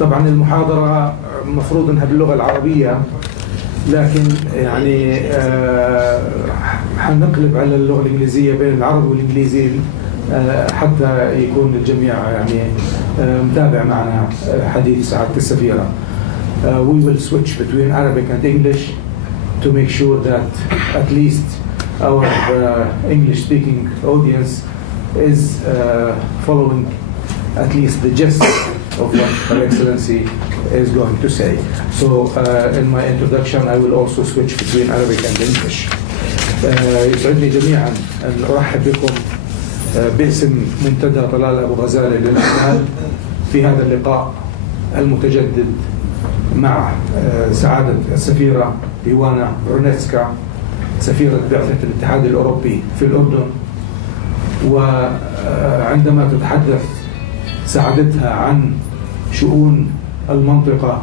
طبعا المحاضرة مفروض انها باللغة العربية، لكن يعني حنقلب على اللغة الإنجليزية بين العربي والإنجليزي حتى يكون الجميع يعني متابع معنا حديث سعادة السفيرة. We will switch between Arabic and English to make sure that at least our English-speaking audience is following at least the gist of what Her Excellency is going to say. So in my introduction I will also switch between Arabic and English. يسعدني جميعا أن أرحب بكم باسم منتدى طلال أبو-غزالة للأعمال في هذا اللقاء المتجدد مع سعادة السفيرة جوانا ورونيتسكا سفيرة بعثة الاتحاد الأوروبي في الأردن. وعندما تتحدث سعادتها عن شؤون المنطقة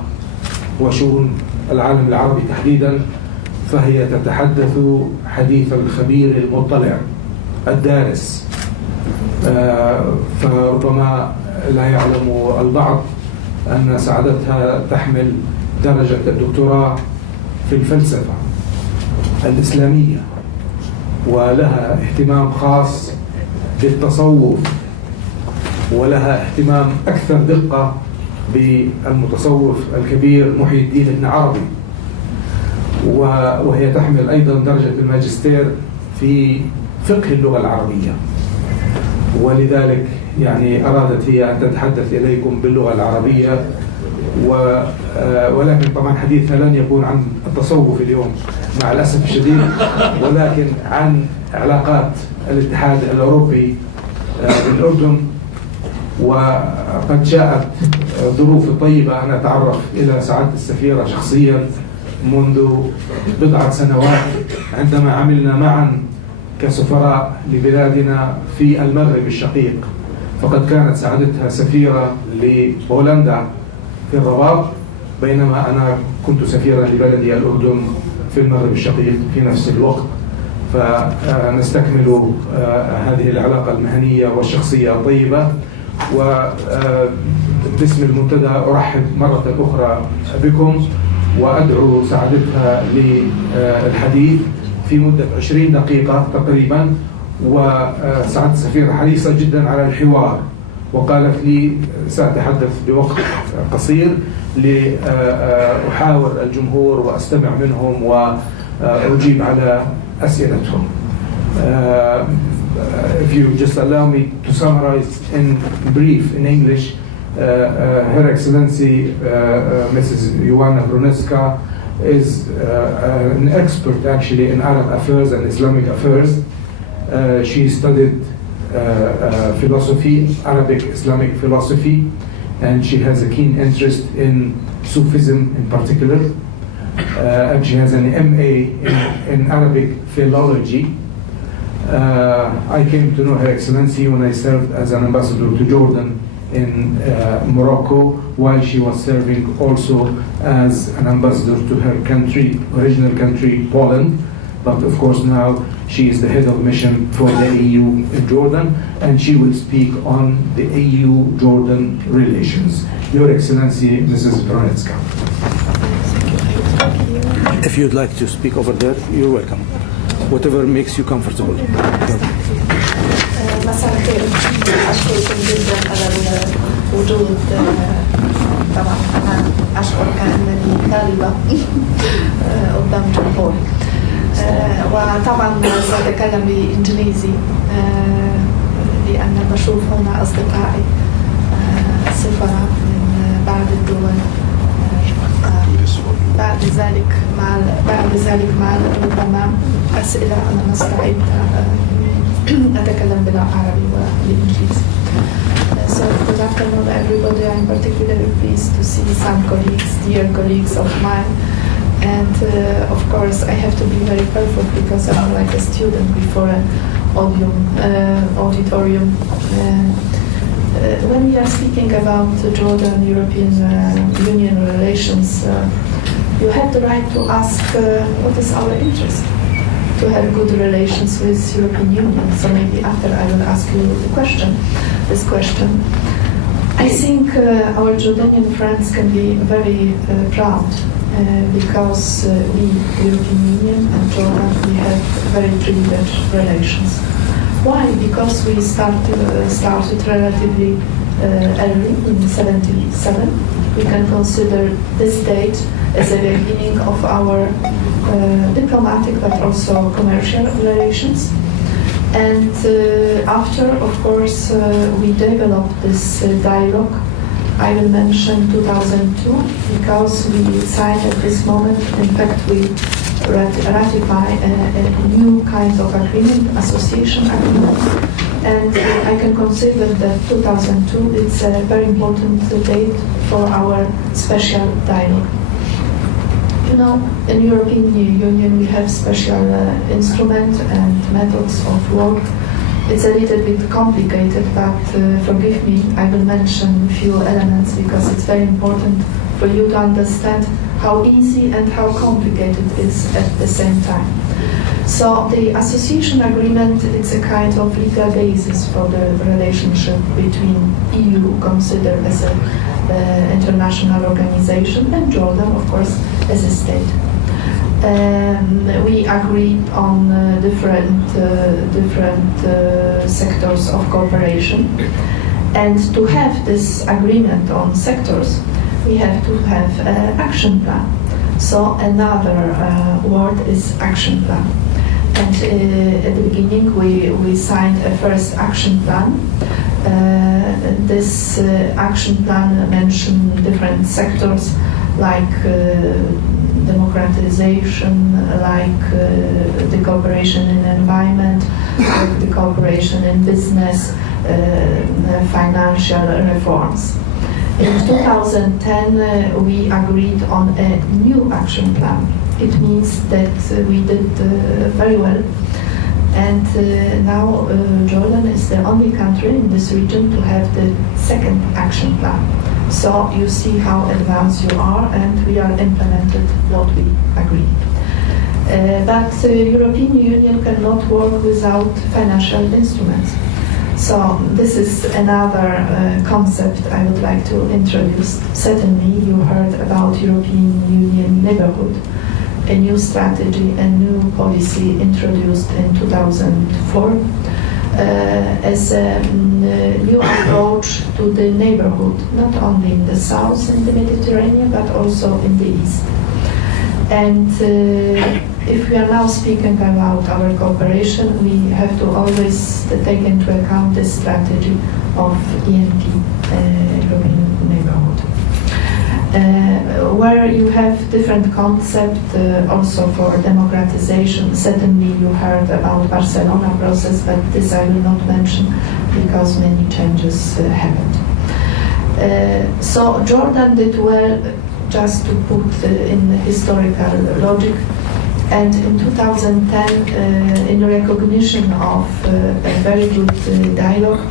وشؤون العالم العربي تحديدا، فهي تتحدث حديث الخبير المطلع الدارس. فربما لا يعلم البعض أن سعادتها تحمل درجة الدكتوراه في الفلسفة الإسلامية، ولها اهتمام خاص بالتصوف، ولها اهتمام أكثر دقة بالمتصوف الكبير محي الدين بن عربي، وهي تحمل أيضا درجة الماجستير في فقه اللغة العربية. ولذلك يعني أرادت هي أن تتحدث إليكم باللغة العربية، ولكن طبعا حديثها لن يكون عن التصوف اليوم مع الأسف الشديد، ولكن عن علاقات الاتحاد الأوروبي بالأردن. وقد جاءت ظروف طيبة أن أتعرف إلى سعادة السفيرة شخصيا منذ بضعة سنوات عندما عملنا معا كسفراء لبلادنا في المغرب الشقيق. فقد كانت سعادتها سفيرة لبولندا في الرباط، بينما أنا كنت سفيرا لبلدي الأردن في المغرب الشقيق في نفس الوقت. فنستكمل هذه العلاقة المهنية والشخصية الطيبة. وباسم المنتدى أرحب مرة أخرى بكم، وأدعو سعادتها للحديث في مدة 20 دقيقة تقريبا. وسعادة السفيرة حريصة جدا على الحوار، وقالت لي سأتحدث بوقت قصير لأحاور الجمهور وأستمع منهم وأجيب على أسئلتهم. If you just allow me to summarize in brief in English, Her Excellency Mrs. Joanna Wronecka is an expert actually in Arab affairs and Islamic affairs. She studied philosophy, Arabic Islamic philosophy, and she has a keen interest in Sufism in particular. And she has an MA in Arabic philology. I came to know Her Excellency when I served as an ambassador to Jordan in Morocco, while she was serving also as an ambassador to her country, original country, Poland. But of course now she is the head of mission for the EU in Jordan, and she will speak on the EU-Jordan relations. Your Excellency, Mrs. Wronecka. If you'd like to speak over there, you're welcome. Whatever makes you comfortable. مساء الخير، أشكركم جدا على الوجود. طبعا أنا أشعر كأنني طالبة قدام جمهور، وطبعا سأتكلم بإنجليزي لأن بشوف هنا أصدقائي سفراء من بعض الدول. بعد ذلك مع ربما أسئلة أنا مستعد أتكلم بالعربي والإنجليزي. So good afternoon everybody. I'm particularly pleased to see some colleagues, dear colleagues of mine. And of course I have to be very careful because I'm like a student before an auditorium. When we are speaking about Jordan-European Union relations, you have the right to ask what is our interest to have good relations with European Union. So maybe after I will ask you this question. I think our Jordanian friends can be very proud because we, European Union and Jordan, we have very privileged relations. Why? Because we started relatively early in 1977. We can consider this date as the beginning of our diplomatic but also commercial relations. And after, of course, we developed this dialogue. I will mention 2002 because we signed at this moment, in fact, we ratify a new kind of agreement, association agreement. And I can consider that 2002 is a very important date for our special dialogue. You know, in European Union we have special instruments and methods of work. It's a little bit complicated, but forgive me, I will mention a few elements because it's very important for you to understand how easy and how complicated it is at the same time. So the association agreement, it's a kind of legal basis for the relationship between EU, considered as an international organization, and Jordan, of course, as a state. We agreed on different sectors of cooperation, and to have this agreement on sectors, we have to have an action plan. So another word is action plan. And at the beginning, we signed a first action plan. This action plan mentioned different sectors like democratization, like the cooperation in environment, like the cooperation in business, financial reforms. In 2010, we agreed on a new action plan. It means that we did very well. And now Jordan is the only country in this region to have the second action plan. So you see how advanced you are, and we are implemented what we agreed. But the European Union cannot work without financial instruments. So this is another concept I would like to introduce. Certainly you heard about European Union neighborhood, a new strategy, a new policy introduced in 2004 as a new approach to the neighborhood, not only in the south in the Mediterranean, but also in the east. And if we are now speaking about our cooperation, we have to always take into account the strategy of ENP, European Neighborhood, where you have different concepts also for democratization. Certainly you heard about Barcelona process, but this I will not mention because many changes happened. So Jordan did well, just to put in historical logic. And in 2010, in recognition of a very good dialogue,